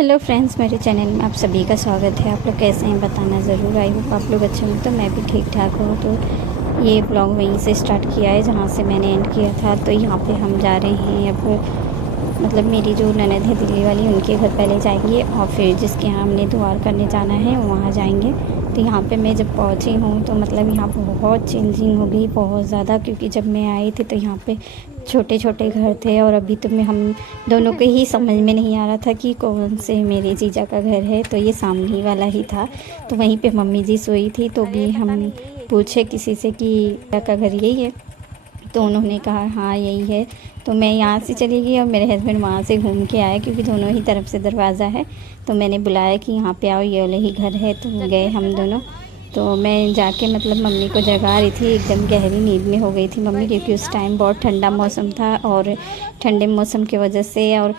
Hello friends, मेरे channel में आप सभी का स्वागत है। आप लोग कैसे हैं बताना ज़रूर। आई होप आप लोग अच्छे होंगे। तो मैं भी ठीक ठाक हूँ। तो ये ब्लॉग वहीं से स्टार्ट किया है जहाँ से मैंने एंड किया था। तो यहाँ पे हम जा रहे हैं अब, मतलब मेरी जो ननद है दिल्ली वाली, उनके घर पहले जाएंगे और फिर जिसके यहाँ हमने दुआर करने जाना है वहाँ जाएंगे। तो यहाँ पे मैं जब पहुँची हूँ तो मतलब यहाँ बहुत चेंजिंग हो गई, बहुत ज़्यादा। क्योंकि जब मैं आई थी तो यहाँ पे छोटे छोटे घर थे और अभी तो मैं हम दोनों के ही समझ में नहीं आ रहा था कि कौन से मेरे जीजा का घर है। तो ये सामने ही वाला ही था। तो वहीं पे मम्मी जी सोई थी। तो भी हम पूछे किसी से कि जीजा का घर यही है, तो उन्होंने कहा हाँ यही है। तो मैं यहाँ से चली गई और मेरे हस्बैंड वहाँ से घूम के आए, क्योंकि दोनों ही तरफ से दरवाज़ा है। तो मैंने बुलाया कि यहाँ पे आओ, ये वाले ही घर है। तो गए हम दोनों। तो मैं जाके मतलब मम्मी को जगा रही थी। एकदम गहरी नींद में हो गई थी मम्मी, क्योंकि उस टाइम बहुत ठंडा मौसम था और ठंडे मौसम की वजह से और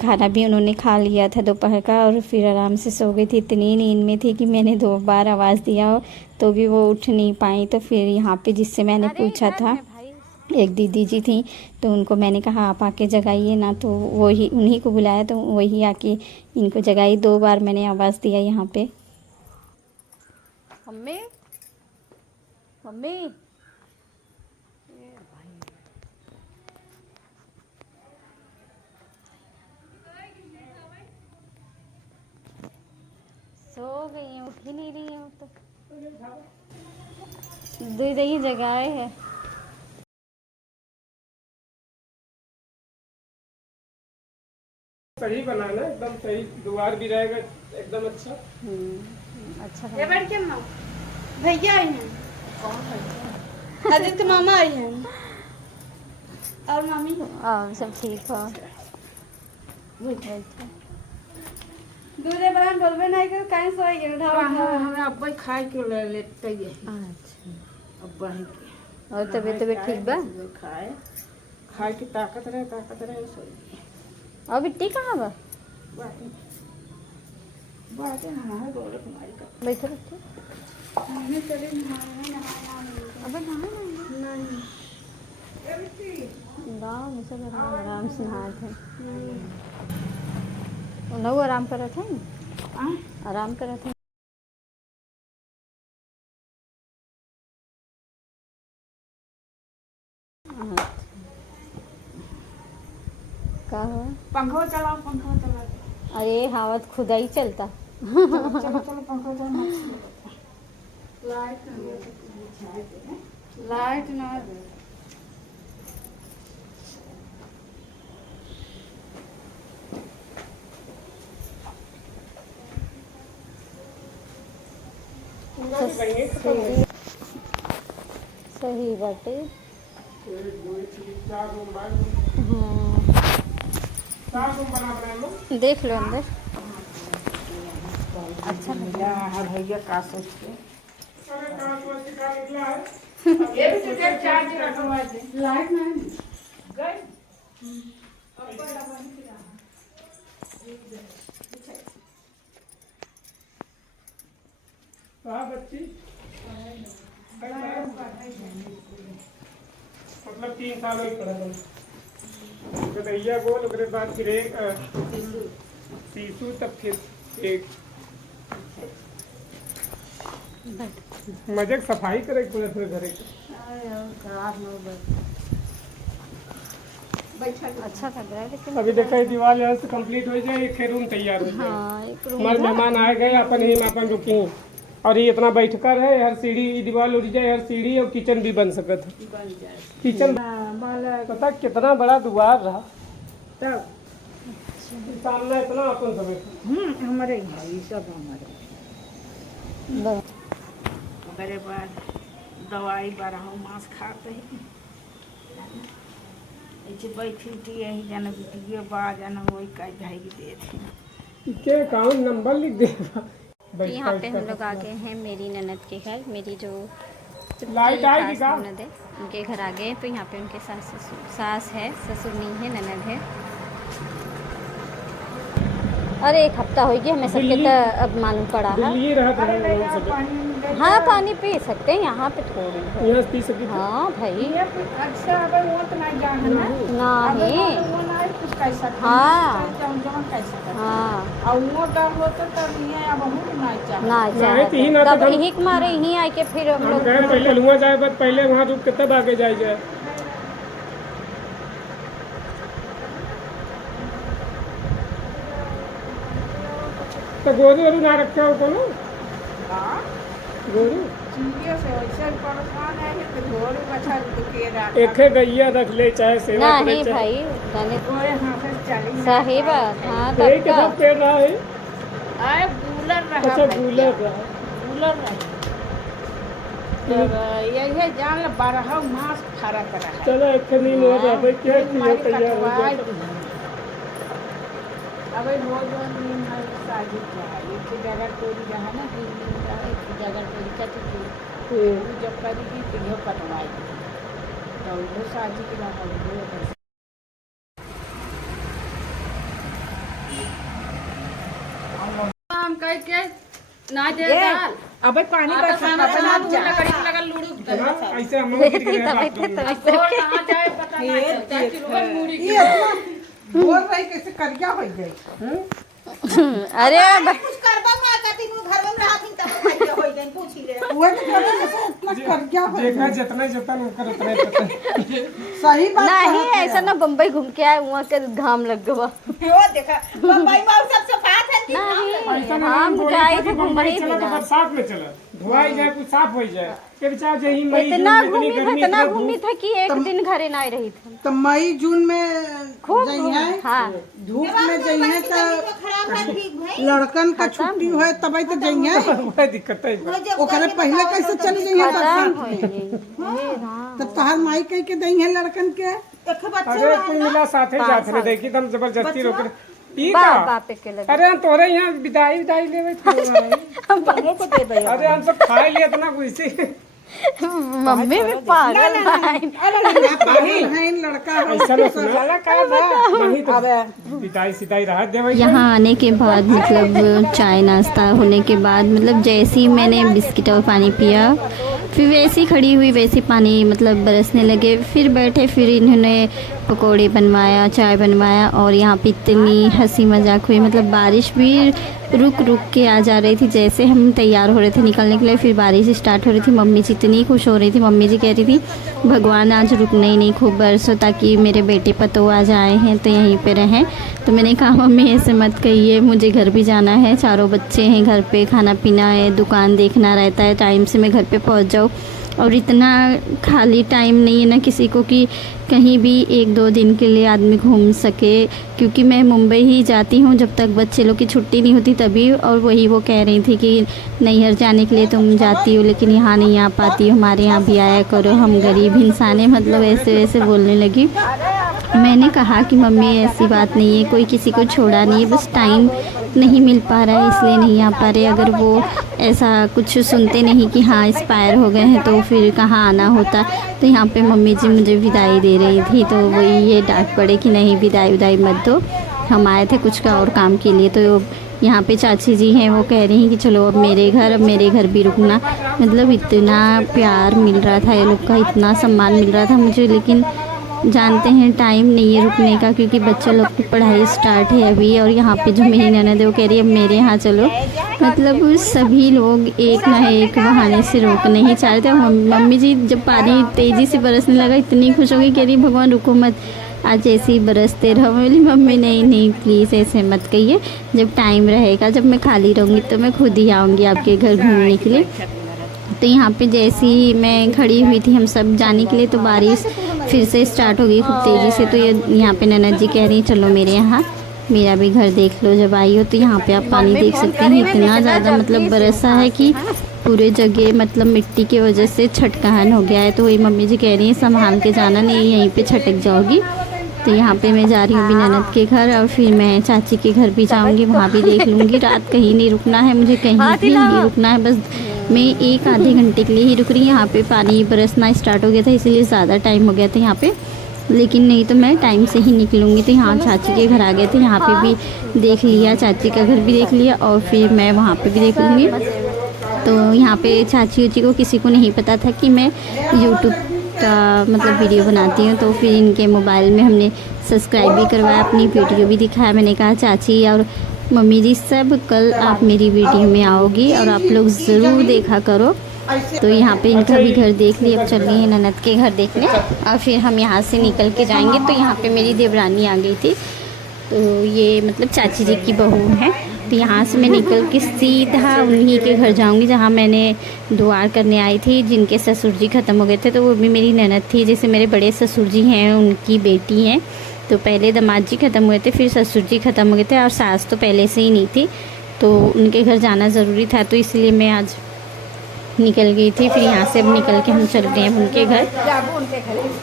खाना भी उन्होंने खा लिया था दोपहर का, और फिर आराम से सो गई थी। इतनी नींद में थी कि मैंने 2 बार आवाज़ दिया तो भी वो उठ नहीं पाई। तो फिर यहाँ पे जिससे मैंने पूछा था, एक दीदी जी थी, तो उनको मैंने कहा आप आके जगाइए ना। तो वही उन्हीं को बुलाया, तो वही आके इनको जगाई। 2 बार मैंने आवाज़ दिया यहाँ पे। मम्मी मम्मी, सो गई हैं, उठ ही नहीं रही है तो। दो ही जगाए है। सही बनाना, एकदम सही। द्वार भी रहेगा एकदम अच्छा। अच्छा ये बैठ के ना भैया आई हैं। कौन भैया? आदित्य के मामा आई हैं और मामी। सब ठीक हो। दूधे बहन बोलबे नहीं कर काहे सोई गे ढाबा। हमरा अब्बा खाए के ले लेते है। अच्छा, अब्बा ही के और तबीयत ठीक बा? खाए खाए की ताकत रहे सोई। और बिट्टी कहाँ बा? बातें हमारे बोले तुम्हारी का बैठो बैठो। हमने चले नहाने अबे नहीं गाँव में सब आराम से नहाते हैं। उन्होंने आराम कर थे, आराम कर थे। क्या हुआ? पंखा चलाओ अरे हवा तो खुदा ही चलता। चलो पंखा चलाओ। लाइट ना सही बाटे। देख लो अंदर। अच्छा मिला है भैया का सोच के। लाइट नहीं बच्ची मतलब 3 साल ही पड़ा था गदैया बोल। उसके बाद फिर एक सीसू, तब फिर एक मजे सफाई करे पूरे घर की। अच्छा लग रहा है लेकिन। अभी देखा दीवार यहाँ से कंप्लीट हो जाए, एक रूम तैयार हो जाए। हाँ, एक रूम हमारे मेहमान आए गए, अपन ही अपन रुकी। और ये इतना बैठकर है, हर सीढ़ी दीवार उड़ जाए, हर सीढ़ी और किचन भी बन सकता है। किचन पता कितना बड़ा द्वार रहा तब सामने इतना अपन सब हमारे भाई सब हमारे बाद दवाई 12 मास खाते ही ऐसे बैठी उठी यही जाना बिटिया बा जाना वही का भाई दे थे के अकाउंट नंबर लिख दे। यहाँ पे हम लोग आ गए हैं मेरी ननद के घर। मेरी जो लाइट आएगी का? ननद है उनके घर आ गए हैं। तो यहाँ पे उनके सास है, ससुर नहीं है, ननद है। अरे 1 हफ्ता हो गया हमें सबके तो अब मालूम पड़ा है। हाँ, पानी पी सकते हैं यहाँ पे थोड़ी है। यहाँ पी सकते। हाँ भाई, अच्छा अब वो तो नहीं जाना नहीं कैसा हाँ। जौन कैसा हाँ और वो डर होता तो नहीं है अब हम नहीं चाहते ना नहीं तो ही ना तब तो हम- यही के मारे यहीं आके फिर हम हम लोग गए पहले लुआ जाए बस पहले वहाँ रुक के तब आगे जाए जाए। तो गोरू वोरू ना रखे हो कोनो हाँ गोरू चीज़ों से वैसे परेशान है कि घोड़े बछा के रात एक गैया रख ले चाहे सेवा करे नहीं चाहे भाई जाने कोई यहाँ से चली सही बात हाँ यही तब के का साथ पेड़ रहा है। आए कूलर रहा अच्छा भैया। कूलर रहा। कूलर रहा तब यही जान ल 12 मास फरक रहा चलो एक नीम हो रहा है क्या किया तैयार हो कटवाई जाए। अब वो जो नीम है शादी का एक जगह तोड़ी रहा ना नीम का एक जगह तोड़ी का तो वो जब करेगी तो यह कटवाई तो वो शादी की रहा वो हम कह के ना दे ये, दाल अबे पानी आता बरसा खाना अपना बना दूं लकड़ी के लगा लूड़ू जना ऐसे हम लोग गिर गए बात तभी करूंगा। तो और कहां जाए पता ना चलता किलो मूड़ी की बोल रही कैसे कर क्या हो जाए अरे कुछ करबा ना करती वो घर में रहती तब खाइए होई गई पूछी ले वो तो कहते हैं इतना कर क्या हो देखा जितना जतन कर उतने जतन। सही बात नहीं ऐसा ना बम्बई घूम के आए वहाँ के घाम लग गवा वो देखा बम्बई में सब सफात है ऐसा नहीं ना हम हम बोले जाए कि थे बम्बई मुंबई चलो तो बिना बरसात में चलो धुआई जाए कुछ साफ हो जाए के बेचारा जही मई जून इतना में इतनी घूमी था गर्मी इतना इतना घूमी धूप था कि एक दिन घरे ना रही थी तो मई जून में खूब जइहे हाँ धूप में जइहे तो खराब है ठीक भाई लड़कन का छुट्टी होए तबई तो जइहे वह दिक्कत है। ओकरे पहले कैसे चली जइहे खत्म बरसात हो में गई हाँ तो तोहार माई कह के दइहे लड़कन के एक बच्चा अरे कोई मिला साथे जात रहे देखी तुम जबरदस्ती रोक रहे ई का बापे के लगे अरे हम तोरे यहाँ विदाई लेवे थे। हमको को दे दे अरे हम सब खाए लिए इतना कुछ मम्मी भी पागल है है लड़का हो ऐसा ना सुना नहीं तो विदाई सिदाई रहा दे यहाँ आने के बाद मतलब चाय नाश्ता होने के बाद मतलब जैसे ही मैंने बिस्किट और पानी पिया फिर वैसे ही खड़ी हुई वैसे ही पानी मतलब बरसने लगे फिर बैठे फिर इन्होंने पकोड़े बनवाया चाय बनवाया और यहाँ पे इतनी हंसी मजाक हुई मतलब बारिश भी रुक रुक के आ जा रही थी जैसे हम तैयार हो रहे थे निकलने के लिए फिर बारिश स्टार्ट हो रही थी मम्मी जी इतनी खुश हो रही थी मम्मी जी कह रही थी भगवान आज रुकने ही नहीं खूब बरसो ताकि मेरे बेटे पतो आज आए हैं तो यहीं पे रहें तो मैंने कहा मम्मी ऐसे मत कहिए मुझे घर भी जाना है चारों बच्चे हैं घर पे खाना पीना है दुकान देखना रहता है टाइम से मैं घर पे पहुंच जाऊँ और इतना खाली टाइम नहीं है ना किसी को कि कहीं भी 1-2 दिन के लिए आदमी घूम सके क्योंकि मैं मुंबई ही जाती हूँ जब तक बच्चे लोग की छुट्टी नहीं होती तभी और वही वो कह रही थी कि नैहर जाने के लिए तुम जाती हो लेकिन यहाँ नहीं आ पाती हो हमारे यहाँ भी आया करो हम गरीब इंसान हैं मतलब ऐसे वैसे बोलने लगी मैंने कहा कि मम्मी ऐसी बात नहीं है कोई किसी को छोड़ा नहीं है बस टाइम नहीं मिल पा रहा है इसलिए नहीं आ पा रहे अगर वो ऐसा कुछ सुनते नहीं कि हाँ एक्सपायर हो गए हैं तो फिर कहाँ आना होता तो यहाँ पे मम्मी जी मुझे विदाई दे रही थी तो वही ये डांट पड़े कि नहीं विदाई मत दो हम आए थे कुछ का और काम के लिए तो यहाँ पे चाची जी हैं वो कह रही हैं कि चलो अब मेरे घर भी रुकना मतलब इतना प्यार मिल रहा था ये लोग का इतना सम्मान मिल रहा था मुझे लेकिन जानते हैं टाइम नहीं है रुकने का क्योंकि बच्चे लोग की पढ़ाई स्टार्ट है अभी और यहाँ पे जो मेरी ननद है वो कह रही है अब मेरे यहाँ चलो मतलब सभी लोग एक ना एक बहाने से रोकने ही चाह रहे थे मम्मी जी जब पानी तेज़ी से बरसने लगा इतनी खुश हो गई कह रही भगवान रुको मत आज ऐसे ही बरसते रहो बोली मम्मी नहीं प्लीज़ ऐसे मत कहिए जब टाइम रहेगा जब मैं खाली रहूँगी तो मैं खुद ही आऊँगी आपके घर घूमने के लिए तो यहाँ पे जैसे ही मैं खड़ी हुई थी हम सब जाने के लिए तो बारिश फिर से स्टार्ट हो गई खूब तेज़ी से तो ये यहाँ पे ननद जी कह रही हैं चलो मेरे यहाँ मेरा भी घर देख लो जब आई हो तो यहाँ पे आप पानी देख सकते हैं इतना ज़्यादा मतलब बरसा है कि पूरे जगह मतलब मिट्टी की वजह से छटकान हो गया है तो वही मम्मी जी कह रही हैं संभाल के जाना नहीं यहीं पे छटक जाओगी तो यहाँ पे मैं जा रही हूँ ननद के घर और फिर मैं चाची के घर भी जाऊँगी वहाँ भी देख लूँगी रात कहीं नहीं रुकना है मुझे कहीं भी नहीं रुकना है बस मैं 1-आधे घंटे के लिए ही रुक रही यहाँ पे पानी बरसना स्टार्ट हो गया था इसलिए ज़्यादा टाइम हो गया था यहाँ पे लेकिन नहीं तो मैं टाइम से ही निकलूँगी तो यहाँ चाची के घर आ गए थे यहाँ पे भी देख लिया चाची का घर भी देख लिया और फिर मैं वहाँ पे भी देख लूँगी तो यहाँ पे चाची उची को किसी को नहीं पता था कि मैं यूट्यूब का मतलब वीडियो बनाती हूँ तो फिर इनके मोबाइल में हमने सब्सक्राइब भी करवाया, अपनी वीडियो भी दिखाया। मैंने कहा चाची और मम्मी जी सब कल आप मेरी वीडियो में आओगी और आप लोग ज़रूर देखा करो। तो यहाँ पे इनका भी घर देख लिया। अब चल रही है ननद के घर देखने और फिर हम यहाँ से निकल के जाएंगे। तो यहाँ पे मेरी देवरानी आ गई थी, तो ये मतलब चाची जी की बहू है। तो यहाँ से मैं निकल के सीधा उन्हीं के घर जाऊंगी जहाँ मैंने दुआर करने आई थी, जिनके ससुर जी ख़त्म हो गए थे। तो वो भी मेरी ननद थी, जैसे मेरे बड़े ससुर जी हैं उनकी बेटी हैं। तो पहले दामाद जी ख़त्म हुए थे, फिर ससुर जी ख़त्म हो गए थे और सास तो पहले से ही नहीं थी, तो उनके घर जाना ज़रूरी था। तो इसलिए मैं आज निकल गई थी। फिर यहाँ से अब निकल के हम चल रहे हैं उनके घर।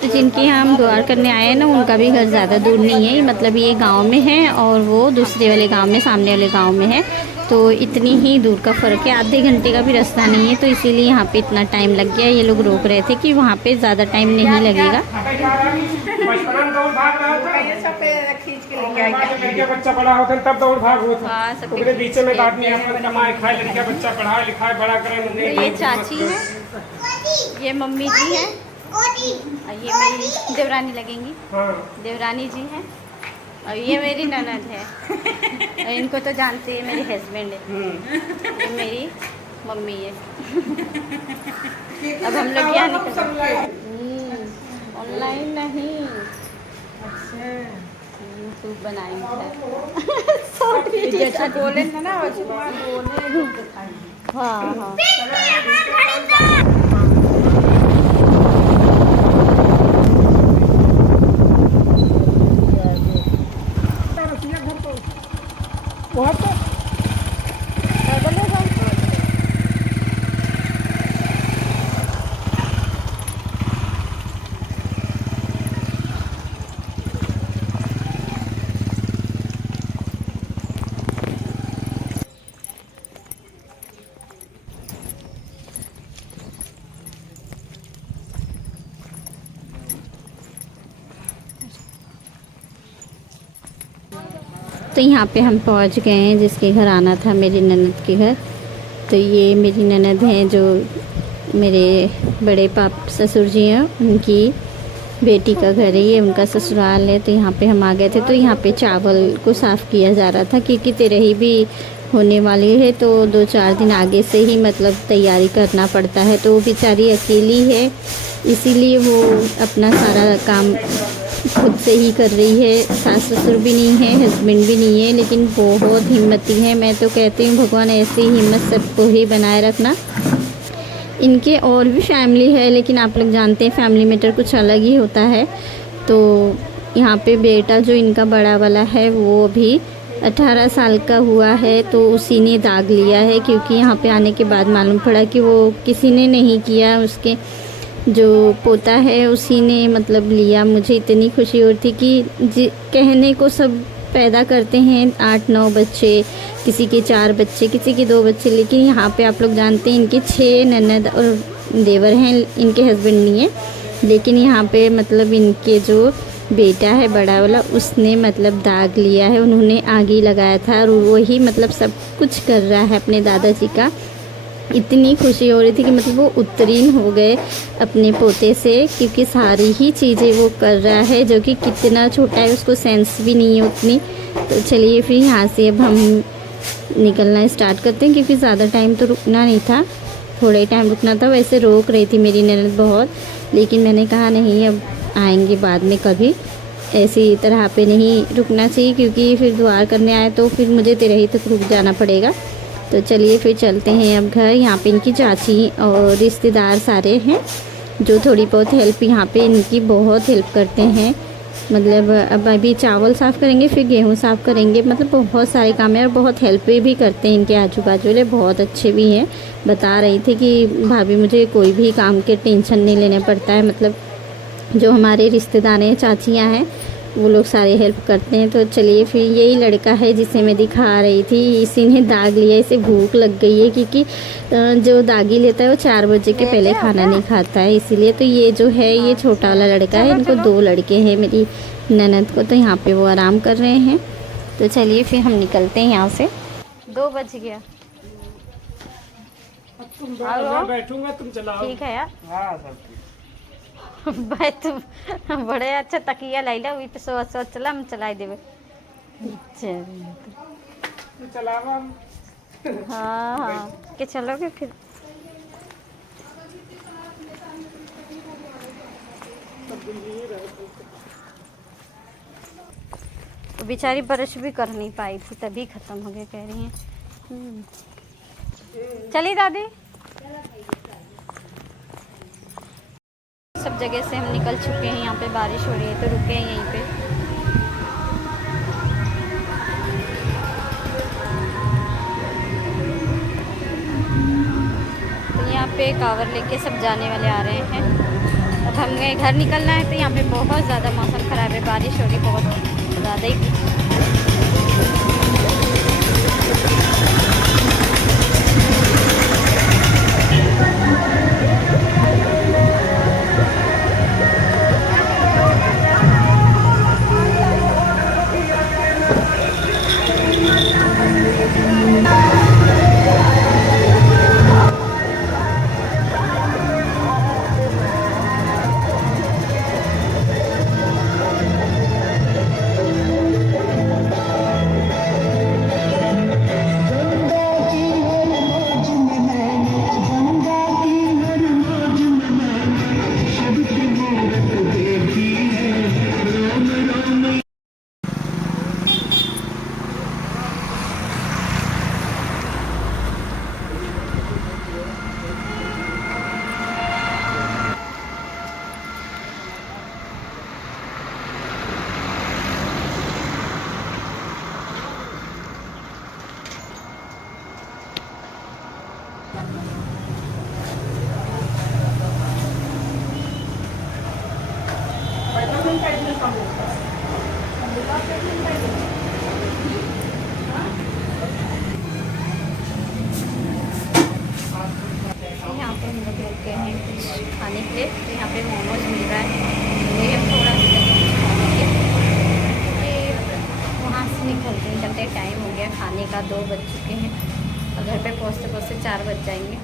तो जिनके यहाँ हम दुआर करने आए हैं ना, उनका भी घर ज़्यादा दूर नहीं है, मतलब ये गांव में है और वो दूसरे वाले गांव में, सामने वाले गांव में है। तो इतनी ही दूर का फ़र्क है, आधे घंटे का भी रास्ता नहीं है। तो इसीलिए यहाँ पे इतना टाइम लग गया। ये लोग रोक रहे थे कि वहाँ पे ज़्यादा टाइम नहीं लगेगा। लड़किया बच्चा बड़ा होता है तब दौड़ भाग होता है, तो बीच में आदमी कमाए खाए, लड़किया बच्चा पढ़ाए लिखाए बड़ा करे। तो ये चाची है, ये मम्मी जी हैं और ये मेरी देवरानी लगेंगी, देवरानी जी हैं और ये मेरी ननद है। और इनको तो जानते हैं, मेरे हस्बैंड है, ये मेरी मम्मी है। अब हम लोग यहाँ निकल, ऑनलाइन नहीं, यूट्यूब बनाएंगे। बोले ना, हाँ हाँ। तो यहाँ पे हम पहुँच गए हैं जिसके घर आना था, मेरी ननद के घर। तो ये मेरी ननद हैं जो मेरे बड़े ससुर जी हैं, उनकी बेटी का घर है, ये उनका ससुराल है। तो यहाँ पे हम आ गए थे। तो यहाँ पे चावल को साफ़ किया जा रहा था क्योंकि तिरही भी होने वाली है, तो 2-4 दिन आगे से ही मतलब तैयारी करना पड़ता है। तो वो बेचारी अकेली है, इसीलिए वो अपना सारा काम खुद से ही कर रही है। सास ससुर भी नहीं है, हस्बैंड भी नहीं है, लेकिन बहुत हिम्मती है। मैं तो कहती हूँ भगवान ऐसी हिम्मत सबको ही बनाए रखना। इनके और भी फैमिली है, लेकिन आप लोग जानते हैं फैमिली मैटर कुछ अलग ही होता है। तो यहाँ पे बेटा जो इनका बड़ा वाला है वो अभी 18 साल का हुआ है, तो उसी ने दाग लिया है। क्योंकि यहाँ पे आने के बाद मालूम पड़ा कि वो किसी ने नहीं किया, उसके जो पोता है उसी ने मतलब लिया। मुझे इतनी खुशी होती कि कहने को सब पैदा करते हैं 8-9 बच्चे, किसी के 4 बच्चे, किसी के 2 बच्चे, लेकिन यहाँ पे आप लोग जानते हैं इनके 6 ननद और देवर हैं, इनके हस्बैंड नहीं है। लेकिन यहाँ पे मतलब इनके जो बेटा है बड़ा वाला, उसने मतलब दाग लिया है, उन्होंने आग ही लगाया था और वही मतलब सब कुछ कर रहा है अपने दादाजी का। इतनी खुशी हो रही थी कि मतलब वो उत्तीर्ण हो गए अपने पोते से, क्योंकि सारी ही चीज़ें वो कर रहा है, जो कि कितना छोटा है उसको सेंस भी नहीं है उतनी। तो चलिए फिर यहाँ से अब हम निकलना स्टार्ट करते हैं, क्योंकि ज़्यादा टाइम तो रुकना नहीं था, थोड़े टाइम रुकना था। वैसे रोक रही थी मेरी ननद बहुत, लेकिन मैंने कहा नहीं, अब आएंगे बाद में कभी, ऐसी तरह पे नहीं रुकना चाहिए, क्योंकि फिर दुआर करने आए तो फिर मुझे तिरही तक रुक जाना पड़ेगा। तो चलिए फिर चलते हैं अब घर। यहाँ पे इनकी चाची और रिश्तेदार सारे हैं जो थोड़ी बहुत हेल्प यहाँ पे इनकी बहुत हेल्प करते हैं। मतलब अब अभी चावल साफ़ करेंगे, फिर गेहूँ साफ़ करेंगे, मतलब बहुत सारे काम है और बहुत हेल्प भी करते हैं। इनके आजू बाजू वाले बहुत अच्छे भी हैं। बता रही थी कि भाभी मुझे कोई भी काम के टेंशन नहीं लेना पड़ता है, मतलब जो हमारे रिश्तेदार हैं, चाचियाँ हैं, वो लोग सारे हेल्प करते हैं। तो चलिए फिर यही लड़का है जिसे मैं दिखा रही थी, इसी ने दाग लिया, इसे भूख लग गई है, क्योंकि जो दागी लेता है वो 4 बजे के पहले खाना नहीं खाता है, इसीलिए। तो ये जो है ये छोटा वाला लड़का है, इनको 2 लड़के हैं मेरी ननद को। तो यहाँ पे वो आराम कर रहे हैं। तो चलिए फिर हम निकलते हैं यहाँ से। 2 बज गया। तुम बैठूंगा, तुम चलाओ। ठीक है यार। हाँ सब ठीक। भाई तुम बड़े अच्छा तकिया लैला वही पे सो सो चला हम चलाई देवे। चल चलावा हम। हाँ हाँ के चलोगे फिर। तो बेचारी ब्रश भी कर नहीं पाई थी तभी खत्म हो गए कह रही हैं। चलिए दादी। सब जगह से हम निकल चुके हैं, यहाँ पे बारिश हो रही है तो रुके हैं यहीं पे। तो यहाँ पे कावर लेके सब जाने वाले आ रहे हैं। अब हमें घर निकलना है तो यहाँ पे बहुत ज़्यादा मौसम ख़राब है, बारिश हो रही बहुत ज़्यादा ही। यहाँ पे हम लोग रुक गए हैं कुछ खाने के लिए। तो यहाँ पे मोमोज मिल रहा है, ये हम थोड़ा सा खाएंगे क्योंकि वहाँ से निकलते टाइम हो गया खाने का, 2 बज चुके हैं और घर पे पहुँचते पहुँचते 4 बज जाएंगे।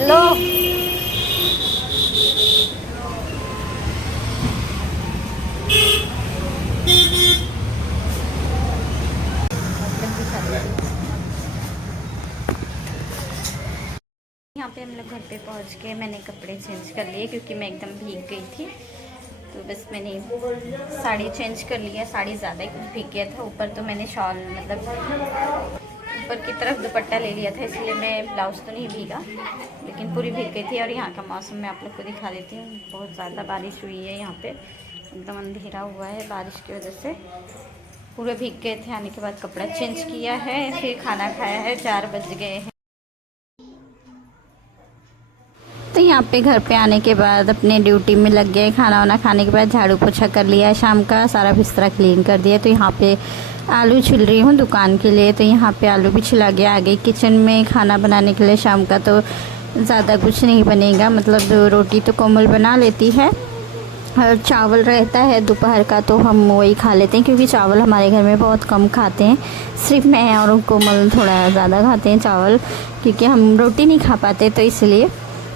लो यहाँ पे हम लोग घर पे पहुँच के मैंने कपड़े चेंज कर लिए क्योंकि मैं एकदम भीग गई थी। तो बस मैंने साड़ी चेंज कर लिया, साड़ी ज़्यादा ही कुछ भीग गया था। ऊपर तो मैंने शॉल मतलब ऊपर की तरफ दुपट्टा ले लिया था, इसलिए मैं ब्लाउज़ तो नहीं भीगा लेकिन पूरी भीग गई थी। और यहाँ का मौसम मैं आप लोग को दिखा देती हूँ, बहुत ज़्यादा बारिश हुई है यहाँ पे, एकदम अंधेरा हुआ है बारिश की वजह से, पूरे भीग गए थे। आने के बाद कपड़ा चेंज किया है, फिर खाना खाया है, 4 बज गए हैं। तो यहाँ पे घर पे आने के बाद अपने ड्यूटी में लग गए। खाना वाना खाने के बाद झाड़ू पोछा कर लिया, शाम का सारा बिस्तरा क्लीन कर दिया। तो यहाँ पे आलू छिल रही हूँ दुकान के लिए, तो यहाँ पे आलू भी छिला गया। आ गई किचन में खाना बनाने के लिए। शाम का तो ज़्यादा कुछ नहीं बनेगा, मतलब रोटी तो कोमल बना लेती है और चावल रहता है दोपहर का तो हम वही खा लेते हैं, क्योंकि चावल हमारे घर में बहुत कम खाते हैं। सिर्फ मैं और कोमल थोड़ा ज़्यादा खाते हैं चावल, क्योंकि हम रोटी नहीं खा पाते, तो इसलिए।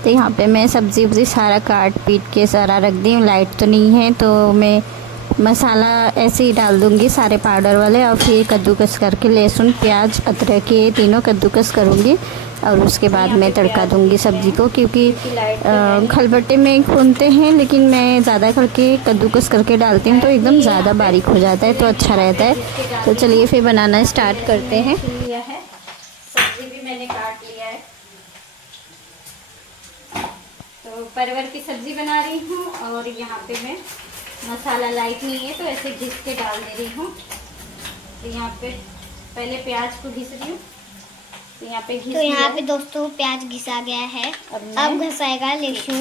तो यहाँ पे मैं सब्ज़ी वब्ज़ी सारा काट पीट के सारा रख दी हूँ। लाइट तो नहीं है तो मैं मसाला ऐसे ही डाल दूँगी सारे पाउडर वाले, और फिर कद्दूकस करके लहसुन प्याज अदरक ये तीनों कद्दूकस करूँगी और उसके बाद मैं तड़का दूँगी सब्ज़ी को, क्योंकि खलबट्टे में भूनते हैं लेकिन मैं ज़्यादा करके कद्दूकस करके डालती हूँ तो एकदम ज़्यादा बारीक हो जाता है, तो अच्छा रहता है। तो चलिए फिर बनाना स्टार्ट करते हैं। लिया है सब्ज़ी भी मैंने काट लिया है, तो परवर की सब्ज़ी बना रही हूँ। और यहाँ पे मैं मसाला लाइट नहीं है तो ऐसे घिस के डाल दे रही हूँ। तो यहाँ पे पहले प्याज को घिस रही हूँ, तो यहाँ पे घिस, तो यहाँ पे दोस्तों प्याज घिसा गया है, अब घसाएगा लहसुन।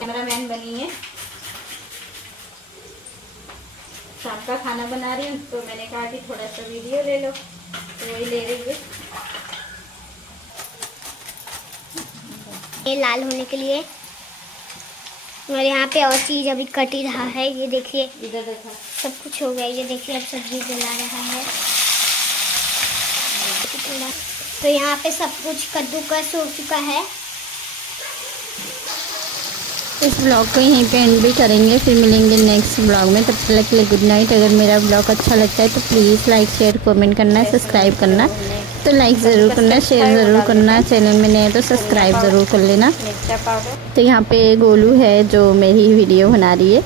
कैमरामैन बनी है, शाम का खाना बना रही हूँ तो मैंने कहा कि थोड़ा सा वीडियो ले लो, तो वही ले रही है। ये लाल होने के लिए, और यहाँ पे और चीज़ अभी कट ही रहा है। ये देखिए इधर देखो सब कुछ हो गया। ये देखिए अब सब्जी जला रहा है। तो यहाँ पे सब कुछ कद्दूकस हो चुका है। इस ब्लॉग को यहीं पे एंड भी करेंगे, फिर मिलेंगे नेक्स्ट ब्लॉग में। तब तक के लिए गुड नाइट। अगर मेरा ब्लॉग अच्छा लगता है तो प्लीज़ लाइक शेयर कमेंट करना, सब्सक्राइब करना। तो लाइक ज़रूर करना, शेयर ज़रूर करना। चैनल में नए हैं तो सब्सक्राइब ज़रूर कर लेना। तो यहाँ पे गोलू है जो मेरी वीडियो बना रही है।